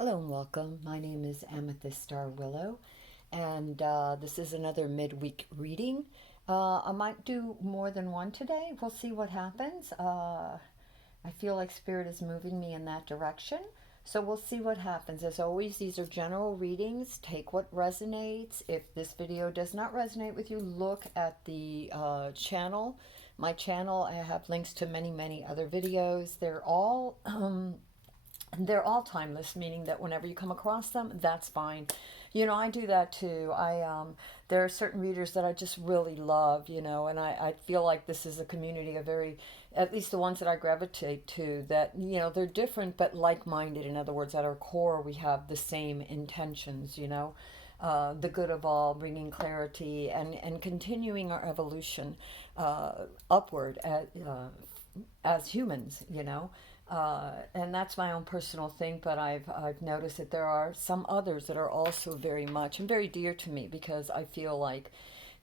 Hello and welcome. My name is Amethyst Star Willow, and this is another midweek reading. I might do more than one today. We'll see what happens. I feel like Spirit is moving me in that direction. So we'll see what happens. As always, these are general readings. Take what resonates. If this video does not resonate with you, look at the channel. My channel, I have links to many, many other videos. They're all timeless, meaning that whenever you come across them, that's fine. I do that too. There are certain readers that I just really love, and I feel like this is a community, at least the ones that I gravitate to, that, they're different but like-minded. In other words, at our core, we have the same intentions, the good of all, bringing clarity and continuing our evolution upward as humans, and that's my own personal thing. But I've noticed that there are some others that are also very much and very dear to me, because I feel like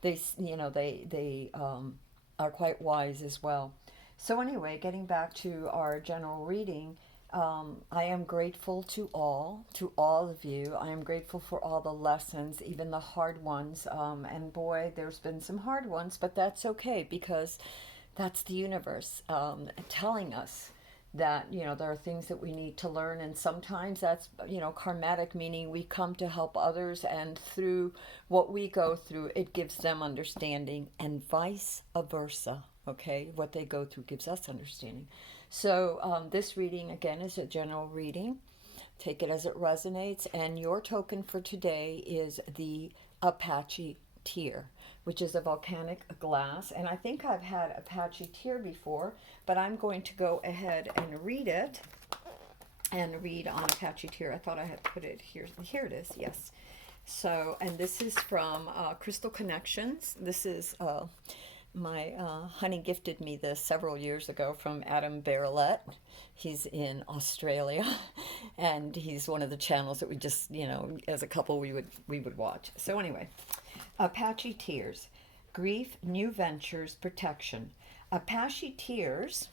they are quite wise as well. So anyway, getting back to our general reading, I am grateful to all of you. I am grateful for all the lessons, even the hard ones. And boy, there's been some hard ones, but that's okay, because that's the universe telling us that there are things that we need to learn. And sometimes that's karmatic, meaning we come to help others, and through what we go through, it gives them understanding, and vice versa. Okay, what they go through gives us understanding. So this reading again is a general reading. Take it as it resonates. And your token for today is the Apache Tear, which is a volcanic glass. And I think I've had Apache Tear before, but I'm going to go ahead and read it, and read on Apache Tear. I thought I had put it here. Here it is, yes. So, and this is from Crystal Connections. This is my honey gifted me this several years ago from Adam Barrelett. He's in Australia, and he's one of the channels that we just, as a couple we would watch. So anyway, Apache Tears, Grief, New Ventures, Protection. Apache Tears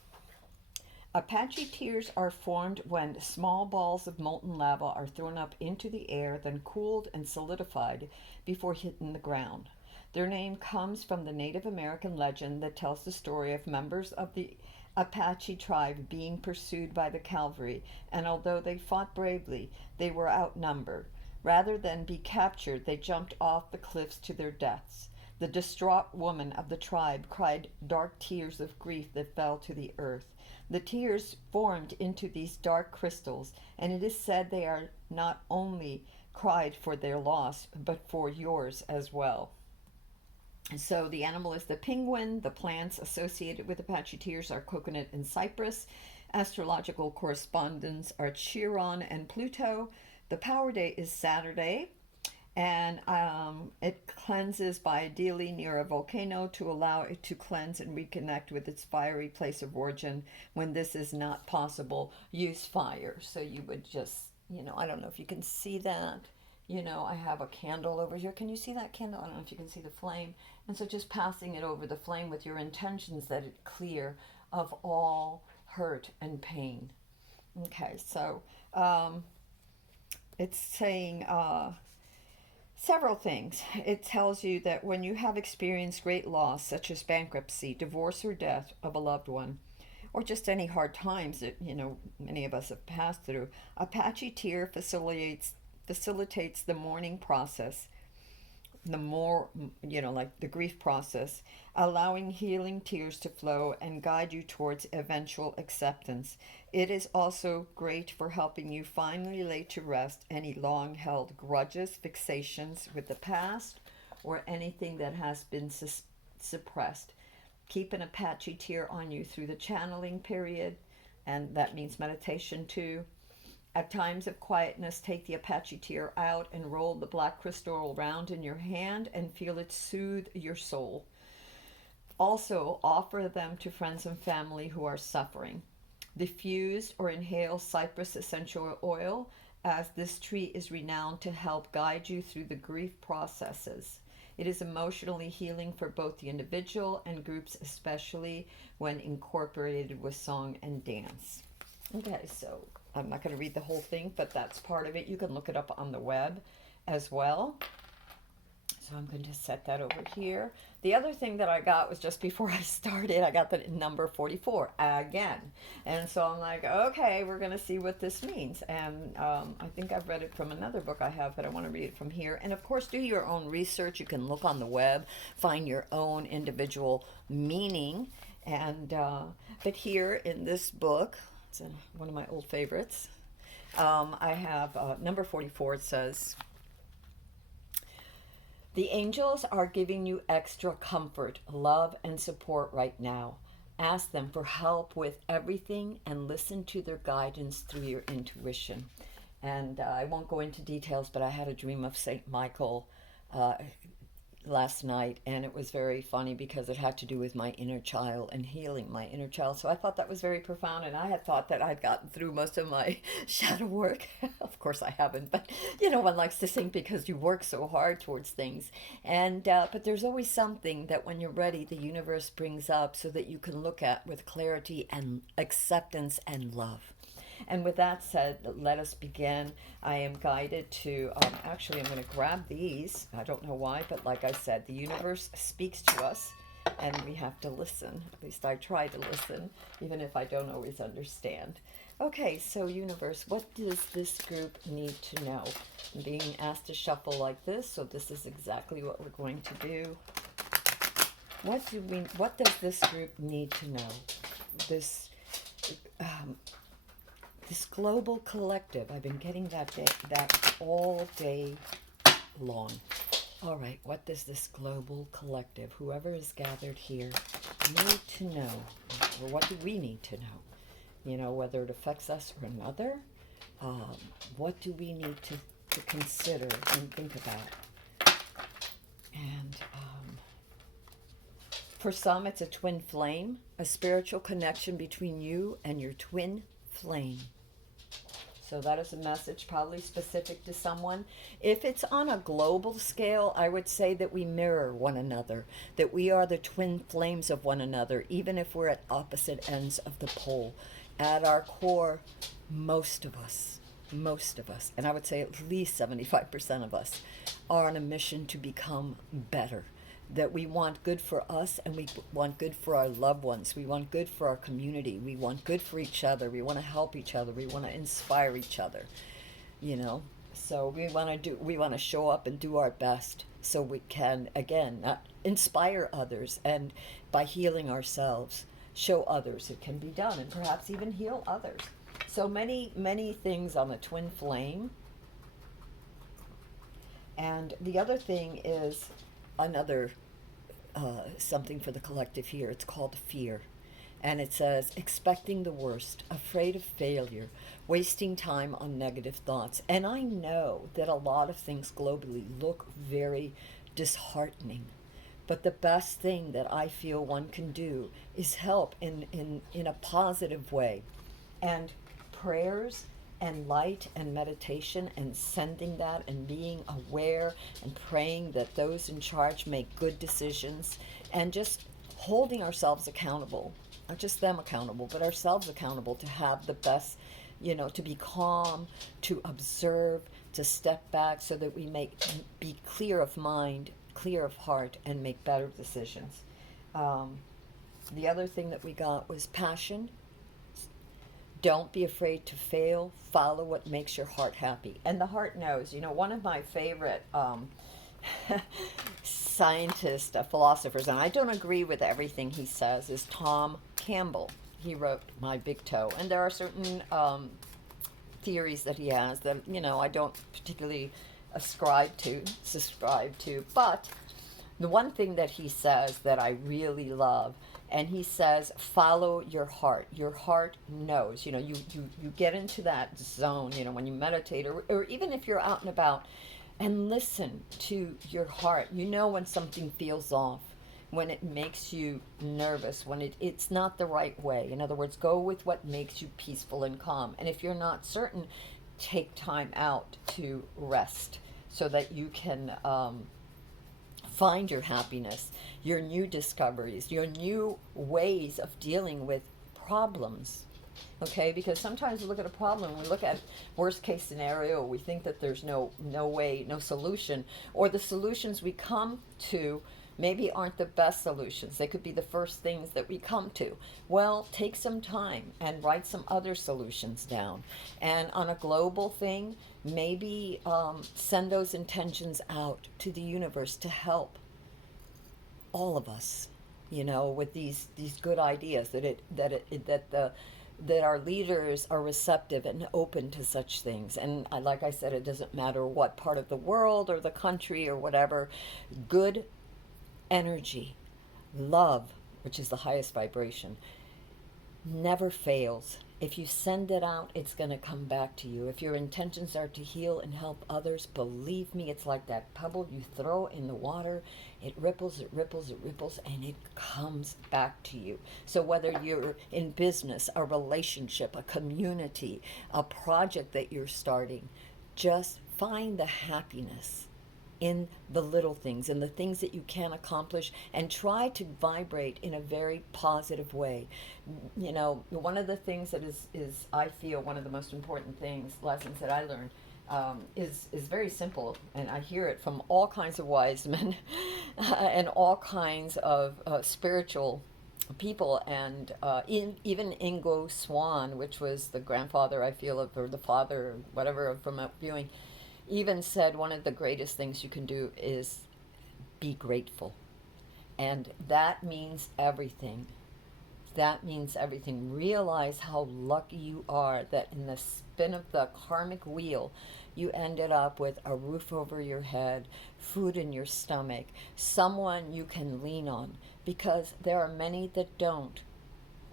are formed when small balls of molten lava are thrown up into the air, then cooled and solidified before hitting the ground. Their name comes from the Native American legend that tells the story of members of the Apache tribe being pursued by the cavalry, and although they fought bravely, they were outnumbered. Rather than be captured, they jumped off the cliffs to their deaths. The distraught woman of the tribe cried dark tears of grief that fell to the earth. The tears formed into these dark crystals, and it is said they are not only cried for their loss, but for yours as well. So the animal is the penguin. The plants associated with Apache Tears are coconut and cypress. Astrological correspondents are Chiron and Pluto. The power day is Saturday, and it cleanses by ideally near a volcano to allow it to cleanse and reconnect with its fiery place of origin. When this is not possible, use fire. So you would just, I don't know if you can see that. I have a candle over here. Can you see that candle? I don't know if you can see the flame. And so just passing it over the flame with your intentions that it clear of all hurt and pain. Okay, so it's saying several things. It tells you that when you have experienced great loss, such as bankruptcy, divorce, or death of a loved one, or just any hard times that many of us have passed through, Apache Tear facilitates the mourning process, like the grief process, allowing healing tears to flow and guide you towards eventual acceptance. It is also great for helping you finally lay to rest any long-held grudges, fixations with the past, or anything that has been suppressed. Keep an Apache Tear on you through the channeling period, and that means meditation too. At times of quietness, take the Apache Tear out and roll the black crystal around in your hand and feel it soothe your soul. Also, offer them to friends and family who are suffering. Diffuse or inhale cypress essential oil, as this tree is renowned to help guide you through the grief processes. It is emotionally healing for both the individual and groups, especially when incorporated with song and dance. Okay, so I'm not going to read the whole thing, but that's part of it. You can look it up on the web as well. So I'm going to set that over here. The other thing that I got was just before I started, I got the number 44 again. And so I'm like, okay, we're going to see what this means. And I think I've read it from another book I have, but I want to read it from here. And of course, do your own research. You can look on the web, find your own individual meaning. And but here in this book, it's one of my old favorites, I have number 44. It says, the angels are giving you extra comfort, love, and support right now. Ask them for help with everything and listen to their guidance through your intuition. And I won't go into details, but I had a dream of St. Michael last night, and it was very funny because it had to do with my inner child and healing my inner child. So I thought that was very profound, and I had thought that I'd gotten through most of my shadow work. Of course I haven't, but one likes to think because you work so hard towards things. And but there's always something that when you're ready, the universe brings up so that you can look at with clarity and acceptance and love. And with that said, let us begin. I am guided to, actually, I'm going to grab these. I don't know why, but like I said, the universe speaks to us, and we have to listen. At least I try to listen, even if I don't always understand. Okay, so universe, what does this group need to know? I'm being asked to shuffle like this, so this is exactly what we're going to do. What does this group need to know? This global collective. I've been getting that all day long. All right, what does this global collective, whoever is gathered here, need to know? Or what do we need to know? Whether it affects us or another. What do we need to consider and think about? And for some, it's a twin flame, a spiritual connection between you and your twin flame. So that is a message probably specific to someone. If it's on a global scale, I would say that we mirror one another, that we are the twin flames of one another, even if we're at opposite ends of the pole. At our core, most of us, and I would say at least 75% of us, are on a mission to become better. That we want good for us, and we want good for our loved ones. We want good for our community. We want good for each other. We want to help each other. We want to inspire each other. So we want to show up and do our best so we can, again, inspire others, and by healing ourselves, show others it can be done, and perhaps even heal others. So many things on the twin flame. And the other thing is another something for the collective here. It's called fear. And it says, expecting the worst, afraid of failure, wasting time on negative thoughts. And I know that a lot of things globally look very disheartening. But the best thing that I feel one can do is help in a positive way. And prayers and light and meditation and sending that and being aware and praying that those in charge make good decisions, and just holding ourselves accountable, not just them accountable, but ourselves accountable to have the best, to be calm, to observe, to step back so that we be clear of mind, clear of heart, and make better decisions. The other thing that we got was passion. Don't be afraid to fail. Follow what makes your heart happy. And the heart knows. One of my favorite scientists, philosophers, and I don't agree with everything he says, is Tom Campbell. He wrote My Big Toe. And there are certain theories that he has that, I don't particularly subscribe to. But the one thing that he says that I really love, and he says, follow your heart. Your heart knows. You get into that zone, when you meditate, or even if you're out and about, and listen to your heart. When something feels off, when it makes you nervous, when it's not the right way. In other words, go with what makes you peaceful and calm. And if you're not certain, take time out to rest so that you can find your happiness, your new discoveries, your new ways of dealing with problems. Okay, because sometimes we look at a problem, we look at worst case scenario, we think that there's no way, no solution, or the solutions we come to maybe aren't the best solutions. They could be the first things that we come to. Well, take some time and write some other solutions down. And on a global thing, maybe send those intentions out to the universe to help all of us, with these good ideas, that our leaders are receptive and open to such things. And like I said, it doesn't matter what part of the world or the country or whatever. Good energy, love, which is the highest vibration, never fails. If you send it out, it's going to come back to you. If your intentions are to heal and help others, believe me, it's like that pebble you throw in the water. It ripples, it ripples, it ripples, and it comes back to you. So whether you're in business, a relationship, a community, a project that you're starting, just find the happiness in the little things, in the things that you can accomplish, and try to vibrate in a very positive way. One of the things that is I feel one of the most important lessons that I learned, is very simple, and I hear it from all kinds of wise men and all kinds of spiritual people, and even Ingo Swann, which was the grandfather, I feel, or the father, or whatever, from a viewing, even said one of the greatest things you can do is be grateful. And that means everything. That means everything. Realize how lucky you are that in the spin of the karmic wheel, you ended up with a roof over your head, food in your stomach, someone you can lean on, because there are many that don't.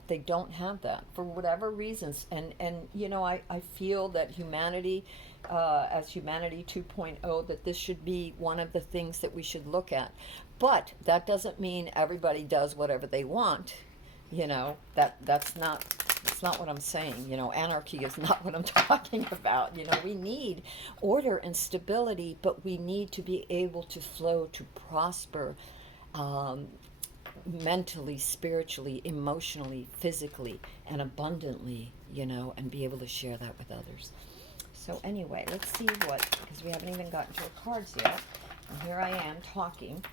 They don't have that for whatever reasons. And I feel that humanity, as Humanity 2.0, that this should be one of the things that we should look at. But that doesn't mean everybody does whatever they want. That's not what I'm saying. Anarchy is not what I'm talking about. We need order and stability, but we need to be able to flow, to prosper, mentally, spiritually, emotionally, physically, and abundantly, and be able to share that with others. So anyway, let's see because we haven't even gotten to our cards yet. And here I am talking.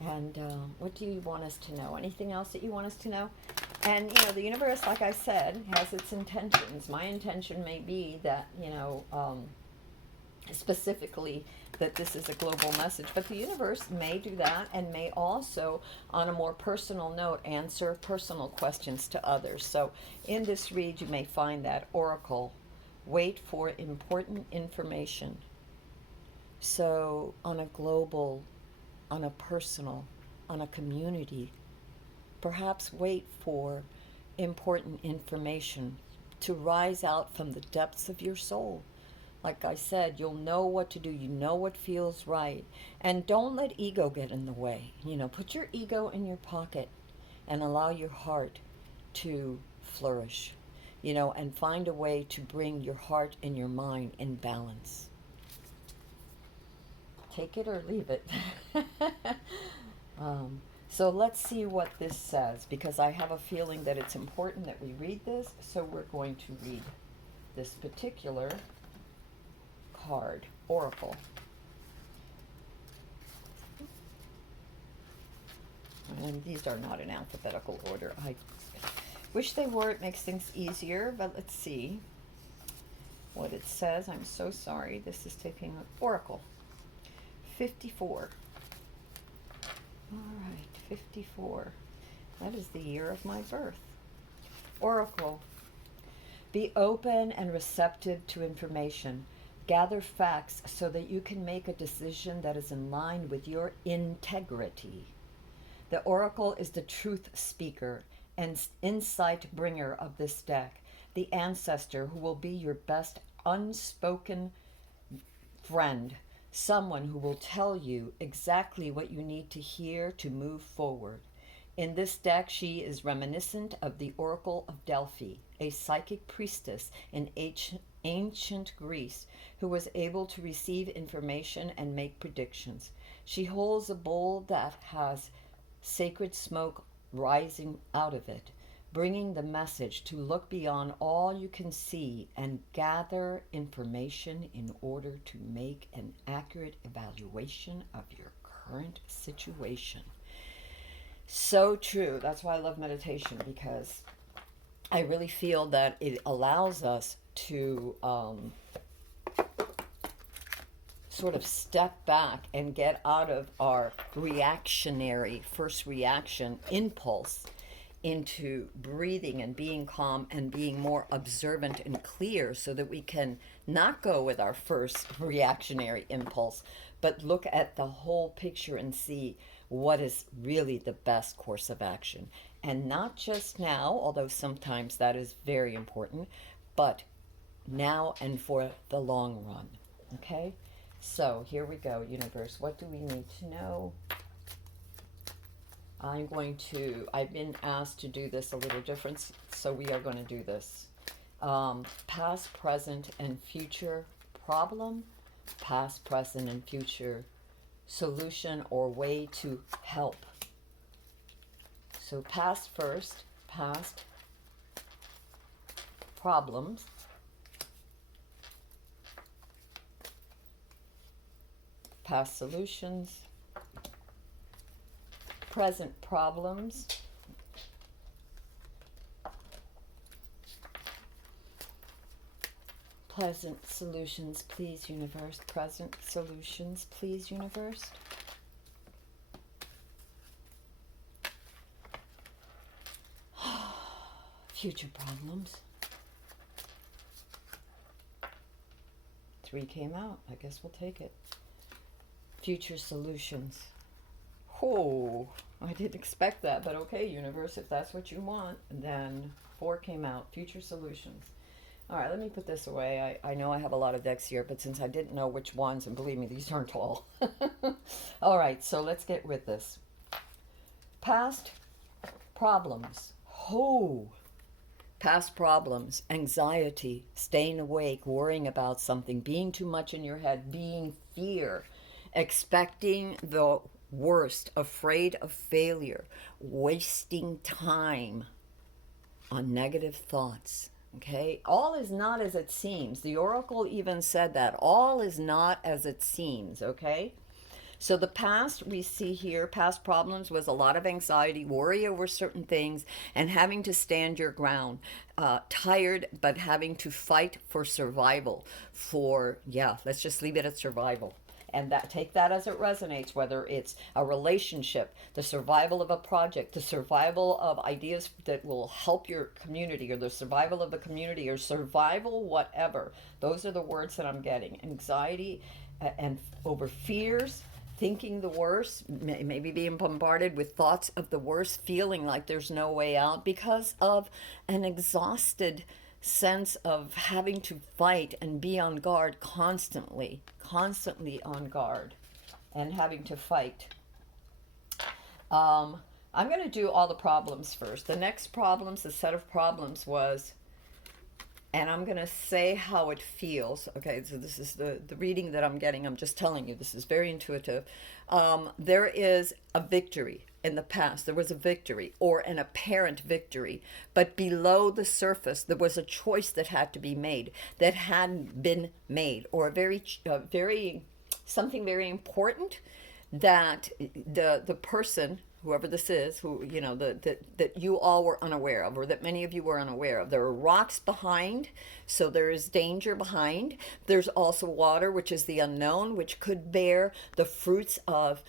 And what do you want us to know? Anything else that you want us to know? And, the universe, like I said, has its intentions. My intention may be that, specifically that this is a global message, but the universe may do that, and may also, on a more personal note, answer personal questions to others. So in this read, you may find that oracle, wait for important information. So on a global, on a personal, on a community, perhaps wait for important information to rise out from the depths of your soul. Like I said, you'll know what to do. You know what feels right. And don't let ego get in the way. Put your ego in your pocket and allow your heart to flourish, and find a way to bring your heart and your mind in balance. Take it or leave it. So let's see what this says, because I have a feeling that it's important that we read this. So we're going to read this particular card, oracle. And these are not in alphabetical order. I wish they were. It makes things easier, but let's see what it says. I'm so sorry. This is taking oracle 54. All right, 54. That is the year of my birth. Oracle. Be open and receptive to information. Gather facts so that you can make a decision that is in line with your integrity. The oracle is the truth speaker and insight bringer of this deck, the ancestor who will be your best unspoken friend, someone who will tell you exactly what you need to hear to move forward. In this deck, she is reminiscent of the Oracle of Delphi, a psychic priestess in ancient Greece who was able to receive information and make predictions. She holds a bowl that has sacred smoke rising out of it. bringing the message to look beyond all you can see and gather information in order to make an accurate evaluation of your current situation. So true. That's why I love meditation, because I really feel that it allows us to sort of step back and get out of our reactionary first reaction impulse into breathing and being calm and being more observant and clear, so that we can not go with our first reactionary impulse, but look at the whole picture and see what is really the best course of action. And not just now, although sometimes that is very important, but now and for the long run. Okay? So here we go, universe. What do we need to know? I've been asked to do this a little different, so we are going to do this. Past, present, and future problem, past, present, and future solution or way to help. So past first, past problems, past solutions, present problems, present solutions, please, universe. Present solutions, please, universe. Future problems. 3 came out. I guess we'll take it. Future solutions. Oh, I didn't expect that, but okay, universe, if that's what you want. Then 4 came out. Future solutions. All right, let me put this away. I know I have a lot of decks here, but since I didn't know which ones, and believe me, these aren't all. All right, so let's get with this. Past problems. Oh, past problems, anxiety, staying awake, worrying about something, being too much in your head, being fear, expecting the worst, afraid of failure, wasting time on negative thoughts. Okay, all is not as it seems. The oracle even said that all is not as it seems. Okay, so the past we see here, past problems, was a lot of anxiety, worry over certain things, and having to stand your ground. Tired, but having to fight for survival. Let's just leave it at survival. And take that as it resonates, whether it's a relationship, the survival of a project, the survival of ideas that will help your community, or the survival of the community, or survival whatever. Those are the words that I'm getting. Anxiety and over fears, thinking the worst, maybe being bombarded with thoughts of the worst, feeling like there's no way out because of an exhausted sense of having to fight and be on guard constantly on guard and having to fight. I'm going to do all the problems first. The next problems, the set of problems was, and I'm going to say how it feels. Okay, so this is the reading that I'm getting. I'm just telling you, this is very intuitive. There is a victory. In the past, there was a victory or an apparent victory, but below the surface, there was a choice that had to be made that hadn't been made, or something very important that the person, whoever this is, who that you all were unaware of, or that many of you were unaware of. There are rocks behind, so there is danger behind. There's also water, which is the unknown, which could bear the fruits of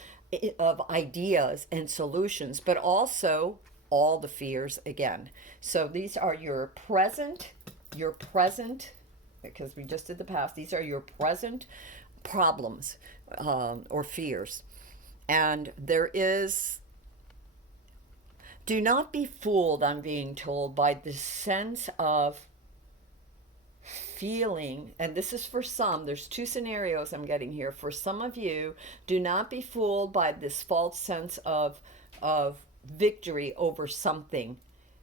ideas and solutions, but also all the fears again. So these are your present, because we just did the past. These are your present problems or fears. And there is, do not be fooled, I'm being told, by the sense of feeling, and this is for some, there's 2 scenarios I'm getting here. For some of you, do not be fooled by this false sense of victory over something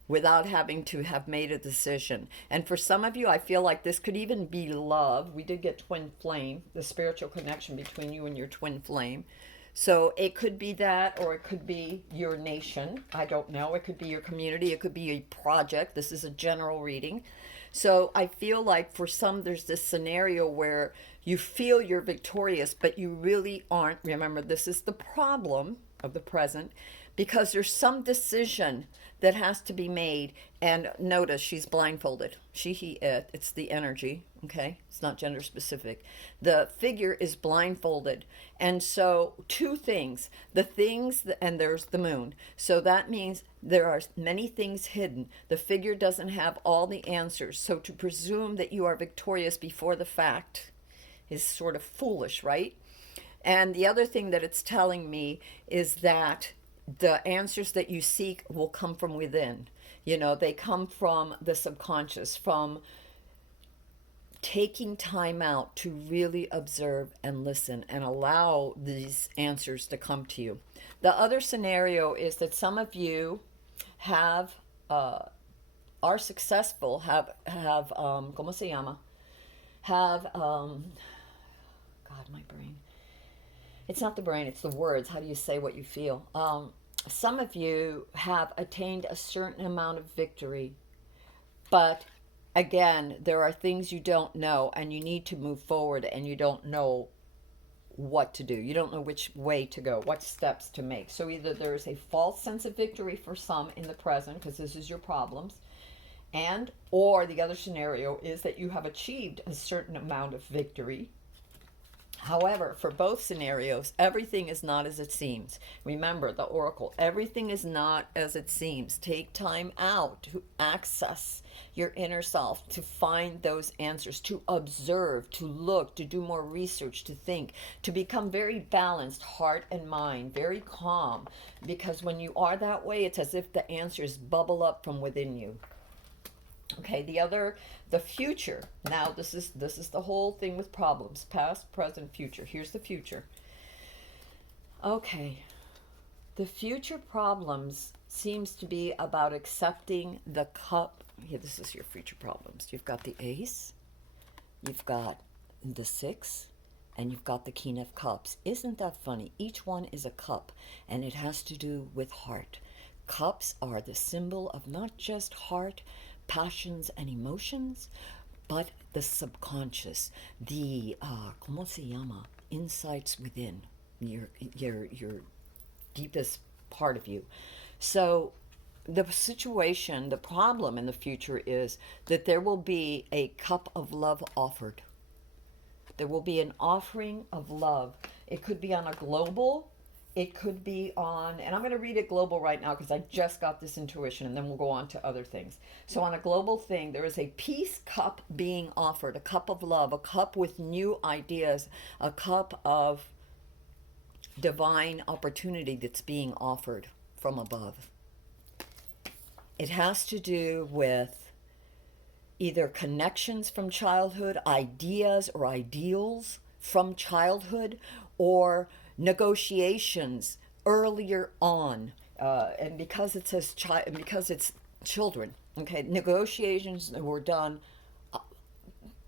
without having to have made a decision. And for some of you, I feel like this could even be love. We did get twin flame, the spiritual connection between you and your twin flame. So it could be that, or it could be your nation. I don't know. It could be your community. It could be a project. This is a general reading. So I feel like for some, there's this scenario where you feel you're victorious, but you really aren't. Remember, this is the problem of the present, because there's some decision that has to be made. And notice she's blindfolded. She, he, it. It's the energy. Okay. It's not gender specific. The figure is blindfolded. And so, two things. The things, and there's the moon. So that means there are many things hidden. The figure doesn't have all the answers. So to presume that you are victorious before the fact is sort of foolish, right? And the other thing that it's telling me is that the answers that you seek will come from within. You know, they come from the subconscious, from taking time out to really observe and listen and allow these answers to come to you. The other scenario is that some of you have are successful, have ¿cómo se llama? Have God, my brain. It's not the brain, it's the words. How do you say what you feel? Some of you have attained a certain amount of victory, but again, there are things you don't know, and you need to move forward, and you don't know what to do. You don't know which way to go, what steps to make. So either there is a false sense of victory for some in the present, because this is your problems, and or the other scenario is that you have achieved a certain amount of victory. However, for both scenarios, everything is not as it seems. Remember the oracle, everything is not as it seems. Take time out to access your inner self, to find those answers, to observe, to look, to do more research, to think, to become very balanced, heart and mind, very calm. Because when you are that way, it's as if the answers bubble up from within you. Okay, the future. Now this is the whole thing with problems, past, present, future. Here's the future. Okay, the future problems seems to be about accepting the cup. Here, this is your future problems. You've got the ace, you've got the six, and you've got the king of cups. Isn't that funny? Each one is a cup, and it has to do with heart. Cups are the symbol of not just heart, passions and emotions, but the subconscious, the ¿cómo se llama? Insights within your deepest part of you. So the situation, the problem in the future is that there will be a cup of love offered. There will be an offering of love. It could be on a global. It could be on, and I'm going to read it global right now because I just got this intuition, and then we'll go on to other things. So on a global thing, there is a peace cup being offered, a cup of love, a cup with new ideas, a cup of divine opportunity that's being offered from above. It has to do with either connections from childhood, ideas or ideals from childhood, or negotiations earlier on, and because it says because it's children, okay, negotiations that were done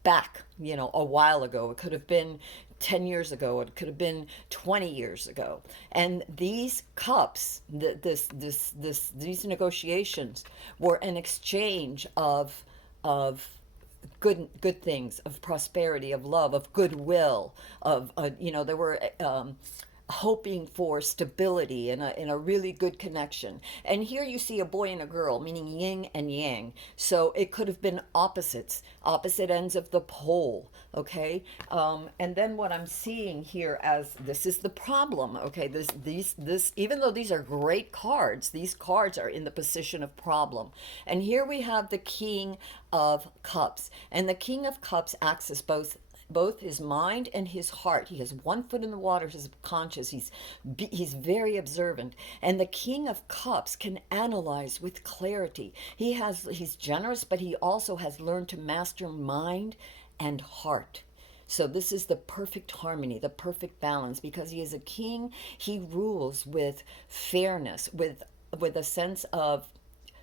back, a while ago. It could have been 10 years ago. It could have been 20 years ago. And these cups, these negotiations were an exchange of good things, of prosperity, of love, of goodwill, of there were hoping for stability and a really good connection. And here you see a boy and a girl, meaning yin and yang. So it could have been opposite ends of the pole. Okay, and then what I'm seeing here as this is the problem. Okay, this even though these are great cards, these cards are in the position of problem. And here we have the King of Cups, and the King of Cups access both his mind and his heart. He has one foot in the water, his conscious. He's very observant. And the King of Cups can analyze with clarity. He's generous, but he also has learned to master mind and heart. So this is the perfect harmony, the perfect balance, because he is a king. He rules with fairness, with a sense of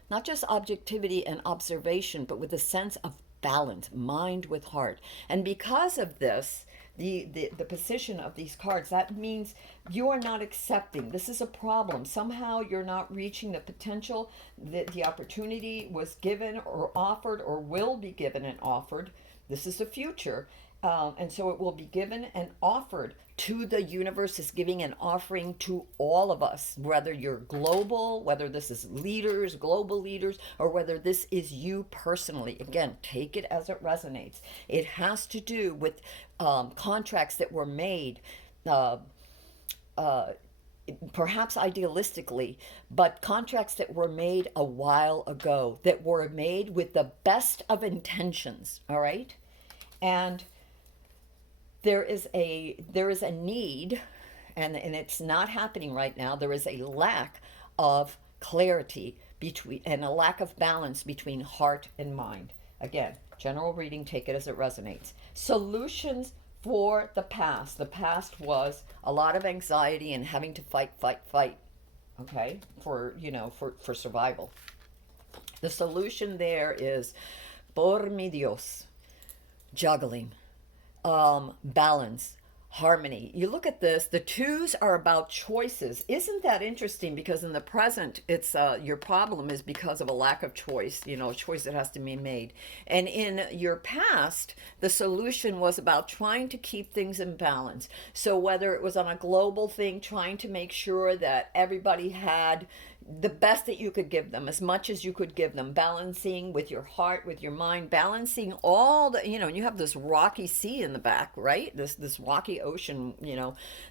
not just objectivity and observation, but with a sense of balance, mind with heart. And because of this, the position of these cards, that means you are not accepting. This is a problem. Somehow you're not reaching the potential that the opportunity was given or offered or will be given and offered. This is the future. And so it will be given and offered to the universe, is giving an offering to all of us, whether you're global, whether this is leaders, global leaders, or whether this is you personally. Again, take it as it resonates. It has to do with contracts that were made, uh, perhaps idealistically, but contracts that were made a while ago, that were made with the best of intentions, all right? And there is a need, and it's not happening right now. There is a lack of clarity between, and a lack of balance between heart and mind. Again, general reading, take it as it resonates. Solutions for the past. The past was a lot of anxiety and having to fight, okay, for survival. The solution there is, por mi Dios, juggling, balance, harmony. You look at this, the twos are about choices. Isn't that interesting? Because in the present, it's your problem is because of a lack of choice, a choice that has to be made. And in your past, the solution was about trying to keep things in balance. So whether it was on a global thing, trying to make sure that everybody had the best that you could give them, as much as you could give them, balancing with your heart, with your mind, balancing all the, you have this rocky sea in the back, right? This rocky ocean,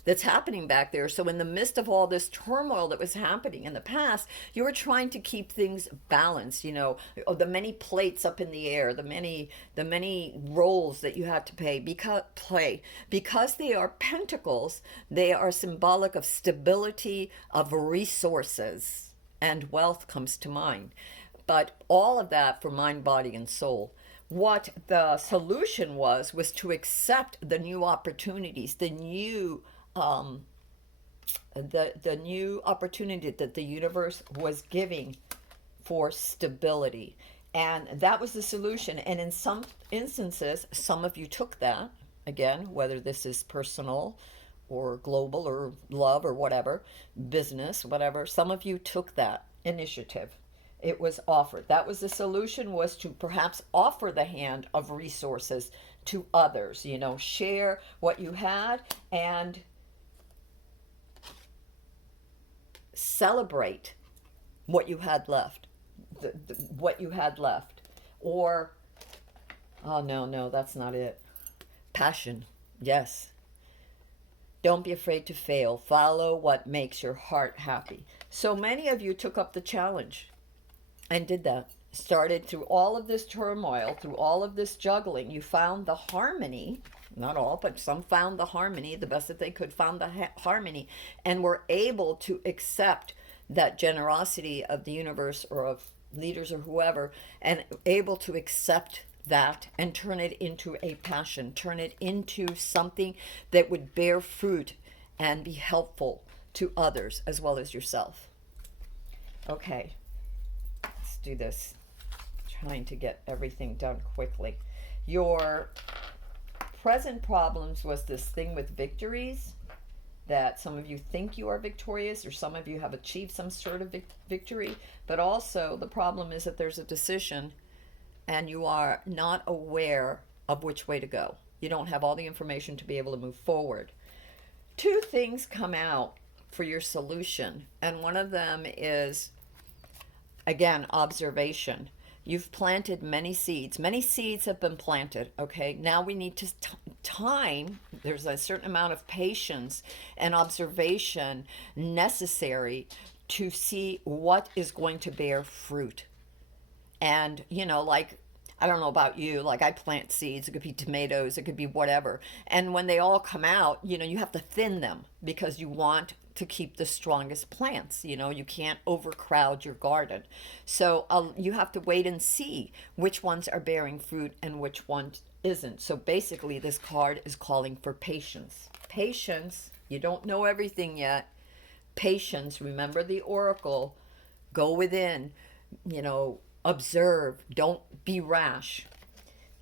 that's happening back there. So in the midst of all this turmoil that was happening in the past, you were trying to keep things balanced, the many plates up in the air, the many roles that you had to because they are pentacles, they are symbolic of stability, of resources, and wealth comes to mind. But all of that for mind, body, and soul. What the solution was to accept the new opportunities, the new opportunity that the universe was giving for stability. And that was the solution. And in some instances, some of you took that, again, whether this is personal or global or love or whatever, business, whatever, some of you took that initiative. It was offered. That was the solution, was to perhaps offer the hand of resources to others, share what you had and celebrate what you had left, what you had left. Or, oh no, that's not it. Passion, yes. Don't be afraid to fail. Follow what makes your heart happy. So many of you took up the challenge and did that. Started through all of this turmoil, through all of this juggling. You found the harmony. Not all, but some found the harmony, the best that they could, found the harmony, and were able to accept that generosity of the universe or of leaders or whoever, and able to accept that and turn it into a passion, turn it into something that would bear fruit and be helpful to others as well as yourself. Okay, let's do this. Trying to get everything done quickly. Your present problems was this thing with victories, that some of you think you are victorious, or some of you have achieved some sort of victory, but also the problem is that there's a decision and you are not aware of which way to go. You don't have all the information to be able to move forward. Two things come out for your solution, and one of them is, again, observation. You've planted many seeds. Many seeds have been planted, okay? Now we need to time. There's a certain amount of patience and observation necessary to see what is going to bear fruit. And, like, I don't know about you, like I plant seeds, it could be tomatoes, it could be whatever. And when they all come out, you have to thin them because you want to keep the strongest plants. You can't overcrowd your garden. So you have to wait and see which ones are bearing fruit and which ones isn't. So basically this card is calling for patience. Patience, you don't know everything yet. Patience, remember the oracle, go within, observe, don't be rash.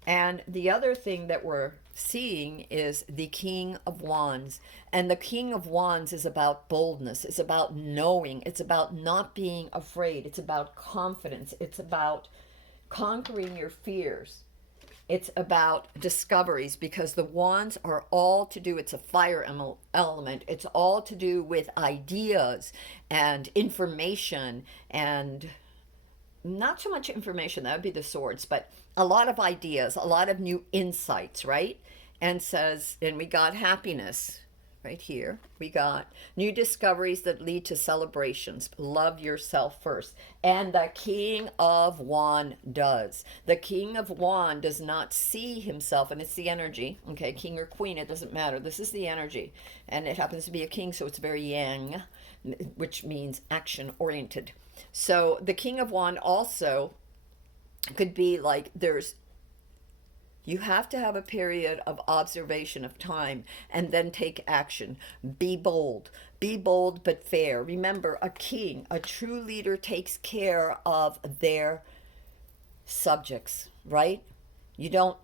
And the other thing that we're seeing is the King of Wands. And the King of Wands is about boldness. It's about knowing. It's about not being afraid. It's about confidence. It's about conquering your fears. It's about discoveries, because the wands are all to do, it's a fire element. It's all to do with ideas and information, and not so much information, that would be the swords, but a lot of ideas, a lot of new insights, right? And says, and we got happiness right here. We got new discoveries that lead to celebrations. Love yourself first. And the King of Wand does. The King of Wand does not see himself, and it's the energy, okay, king or queen, it doesn't matter. This is the energy. And it happens to be a king, so it's very yang, which means action oriented. So the King of Wand also could be like, you have to have a period of observation of time and then take action. Be bold. Be bold but fair. Remember, a king, a true leader, takes care of their subjects, right? You don't,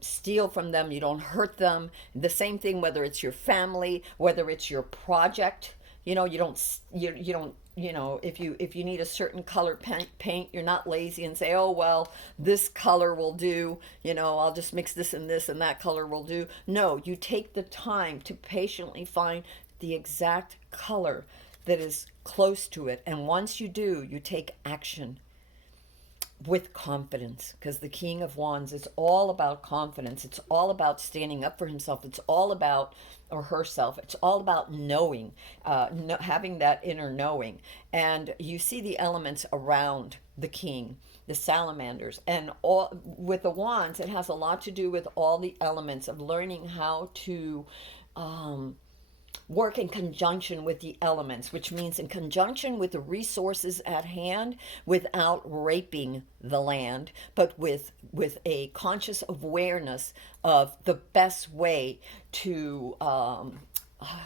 steal from them. You don't hurt them. The same thing, whether it's your family, whether it's your project. You don't, if you need a certain color paint, you're not lazy and say, oh, well, this color will do, I'll just mix this and that color will do. No, you take the time to patiently find the exact color that is close to it. And once you do, you take action with confidence, because the King of Wands is all about confidence. It's all about standing up for himself. It's all about, or herself, it's all about knowing, having that inner knowing. And you see the elements around the king, the salamanders, and all with the wands, it has a lot to do with all the elements of learning how to work in conjunction with the elements, which means in conjunction with the resources at hand, without raping the land, but with a conscious awareness of the best way to how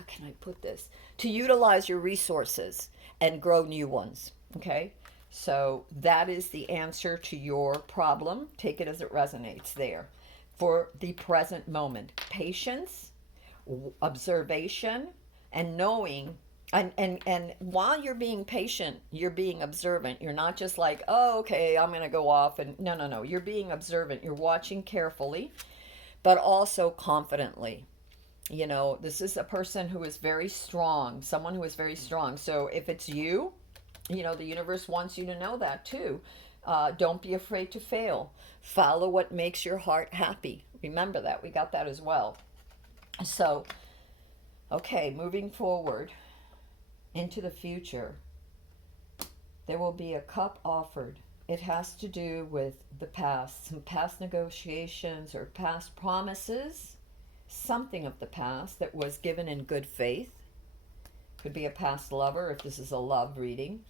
can I put this, to utilize your resources and grow new ones. Okay, so that is the answer to your problem. Take it as it resonates there. For the present moment, patience, observation, and knowing, and while you're being patient, you're being observant. You're not just like, oh, okay, I'm going to go off, and no, you're being observant. You're watching carefully, but also confidently. This is a person who is very strong, someone who is very strong. So if it's you, the universe wants you to know that too. Don't be afraid to fail. Follow what makes your heart happy. Remember that. We got that as well. So, okay, moving forward into the future, there will be a cup offered. It has to do with the past, some past negotiations or past promises, something of the past that was given in good faith. Could be a past lover if this is a love reading.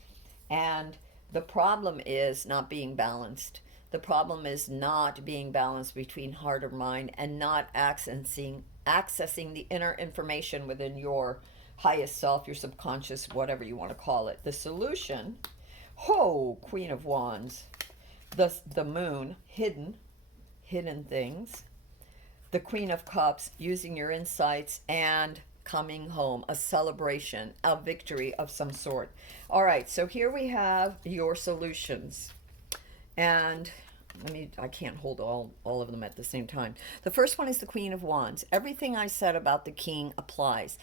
And the problem is not being balanced. The problem is not being balanced between heart or mind, and not accessing the inner information within your highest self, your subconscious, whatever you want to call it. The solution, Queen of Wands, the moon, hidden things, the Queen of Cups, using your insights, and coming home, a celebration, a victory of some sort. All right, so here we have your solutions. And I can't hold all of them at the same time. The first one is the Queen of Wands. Everything I said about the king applies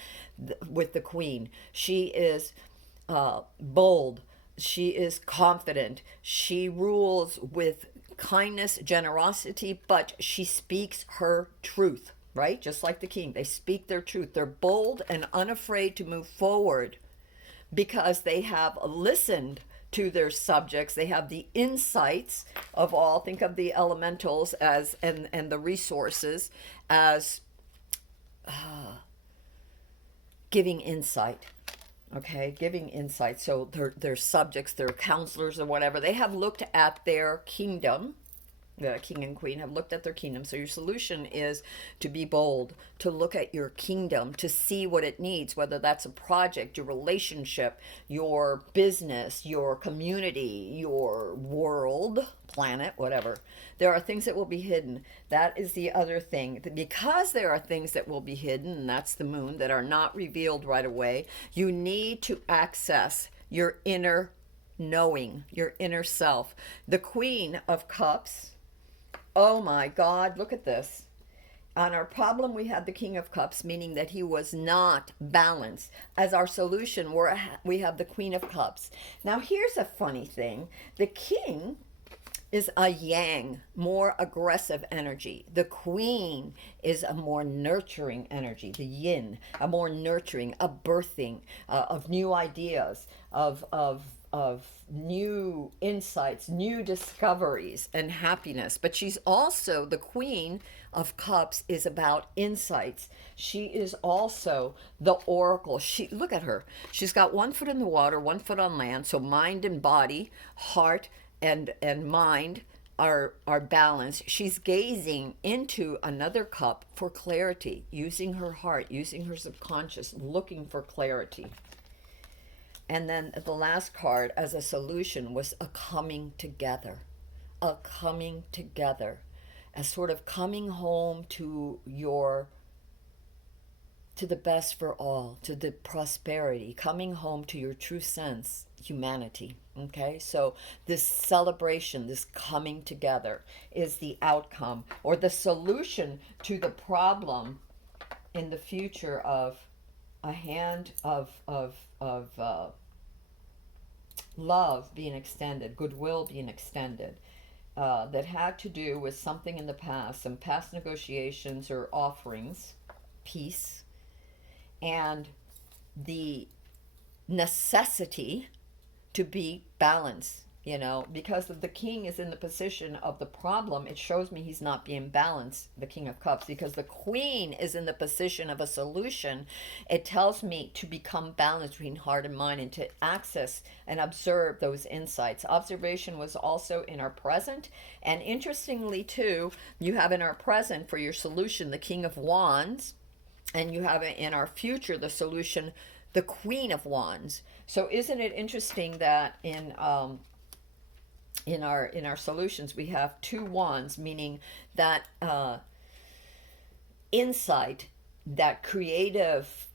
with the queen. She is bold. She is confident. She rules with kindness, generosity, but she speaks her truth, right? Just like the king. They speak their truth. They're bold and unafraid to move forward because they have listened to their subjects. They have the insights of all. Think of the elementals as and the resources as giving insight. Okay, giving insight. So their subjects, their counselors or whatever, they have looked at their kingdom, the king and queen have looked at their kingdom. So your solution is to be bold, to look at your kingdom, to see what it needs, whether that's a project, your relationship, your business, your community, your world, planet, whatever. There are things that will be hidden. That is the other thing. Because there are things that will be hidden, and that's the moon, that are not revealed right away, you need to access your inner knowing, your inner self. The Queen of Cups, oh my God, look at this. On our problem, we had the King of Cups, meaning that he was not balanced. As our solution, we have the Queen of Cups. Now, here's a funny thing. The King is a yang, more aggressive energy. The Queen is a more nurturing energy, the yin, a more nurturing, a birthing of new ideas, of new insights, new discoveries, and happiness. But she's also, the Queen of Cups is about insights. She is also the oracle. Look at her. She's got 1 foot in the water, 1 foot on land. So mind and body, heart and mind are balanced. She's gazing into another cup for clarity, using her heart, using her subconscious, looking for clarity. And then the last card as a solution was a coming together, a sort of coming home to the best for all, to the prosperity, coming home to your true sense, humanity. Okay, so this celebration, this coming together is the outcome or the solution to the problem in the future of a hand of love being extended, goodwill being extended, that had to do with something in the past, some past negotiations or offerings, peace, and the necessity to be balanced. Because the king is in the position of the problem, it shows me he's not being balanced, the King of Cups. Because the Queen is in the position of a solution, it tells me to become balanced between heart and mind and to access and observe those insights. Observation was also in our present. And interestingly, too, you have in our present for your solution the King of Wands, and you have in our future the solution, the Queen of Wands. So isn't it interesting that in our solutions we have 2 wands, meaning that insight, that creative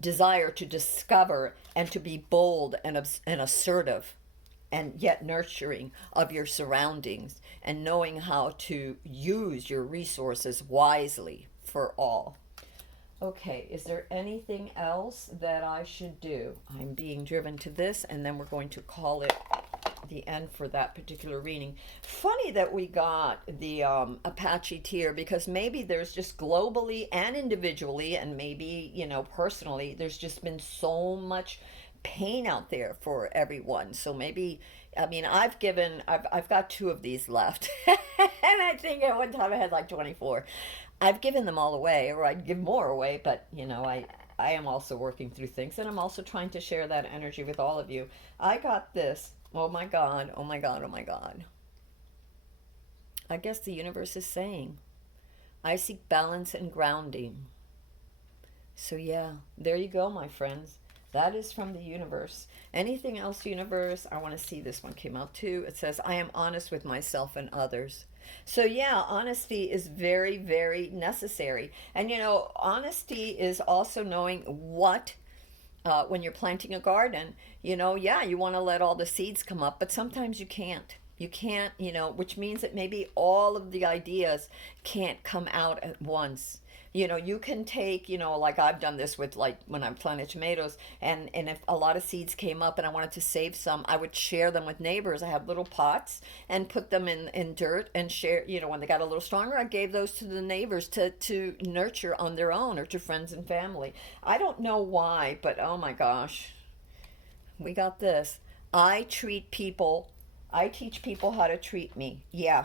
desire to discover and to be bold and assertive and yet nurturing of your surroundings and knowing how to use your resources wisely for all. Okay, is there anything else that I should do? I'm being driven to this, and then we're going to call it the end for that particular reading. Funny that we got the Apache Tear, because maybe there's just globally and individually, and maybe, personally, there's just been so much pain out there for everyone. So maybe, I've got 2 of these left. And I think at one time I had like 24. I've given them all away, or I'd give more away, but I am also working through things, and I'm also trying to share that energy with all of you. I got this. Oh my God, oh my God, oh my God. I guess the universe is saying, I seek balance and grounding. So yeah, there you go, my friends. That is from the universe. Anything else, universe? I want to see, this one came out too. It says, I am honest with myself and others. So yeah, honesty is very, very necessary. And honesty is also knowing what, when you're planting a garden, you want to let all the seeds come up, but sometimes you can't. You can't, which means that maybe all of the ideas can't come out at once. You can take, like I've done this with, like, when I'm planting tomatoes, and if a lot of seeds came up and I wanted to save some, I would share them with neighbors. I had little pots and put them in dirt and share, when they got a little stronger, I gave those to the neighbors to nurture on their own, or to friends and family. I don't know why, but oh my gosh, we got this. I teach people how to treat me. Yeah.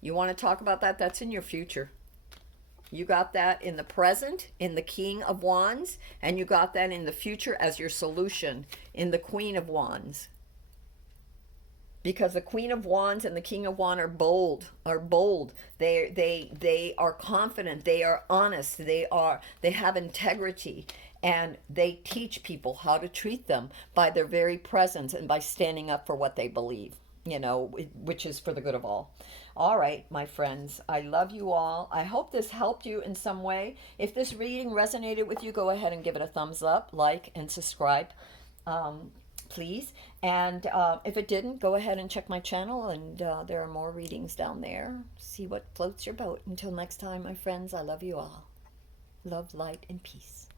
You want to talk about that? That's in your future. You got that in the present, in the King of Wands, and you got that in the future as your solution in the Queen of Wands. because the Queen of Wands and the King of Wands are bold. They are confident, they are honest, they have integrity, and they teach people how to treat them by their very presence and by standing up for what they believe, which is for the good of all. All right, my friends, I love you all. I hope this helped you in some way. If this reading resonated with you, go ahead and give it a thumbs up, like, and subscribe. Um, please. And if it didn't, go ahead and check my channel, and there are more readings down there. See what floats your boat. Until next time, my friends, I love you all. Love, light, and peace.